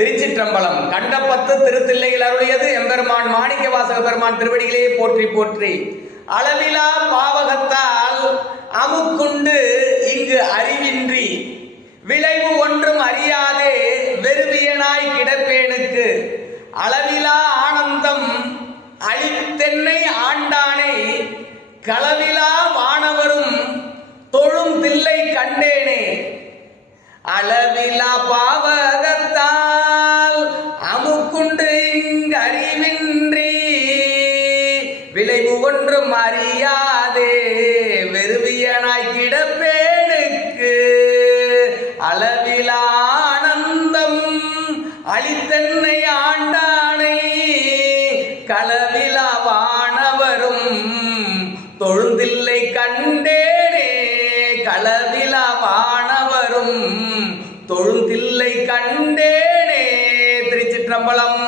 திருச்சிற்றம்பலம். கண்டபத்து திருத்தில்லையில் அருளியது எம்பெருமான் மாணிக்க வாசக பெருமான் திருவடிகளே போற்றி போற்றி. அளவிலா பாவகத்தால் அமுக்குண்டு இங்கு அறிவின்றி விளைவு ஒன்றும் அறியாதே வெறுவியனாய் கிடப்பேனுக்கு அளவிலா ஆனந்தம் அளித்தென்னை ஆண்டானை களவிலா வானவரும் தொழும் தில்லை கண்டேனே. அளவிலா பாவகத்தால் அமுக்குண்டு இங்கு அறிவின்றி விளைவு ஒன்றும் அறியாதே வெறுவியனாய் கிடப்பேனுக்கு அளவிலா ஆனந்தம் அளித்தென்னை ஆண்டானை களவிலா வானவரும் தொழுந்தில்லை கண்டேனே. களவிலா வானவரும் தொழுந்தில்லை கண்டேனே. திருச்சிற்றம்பலம்.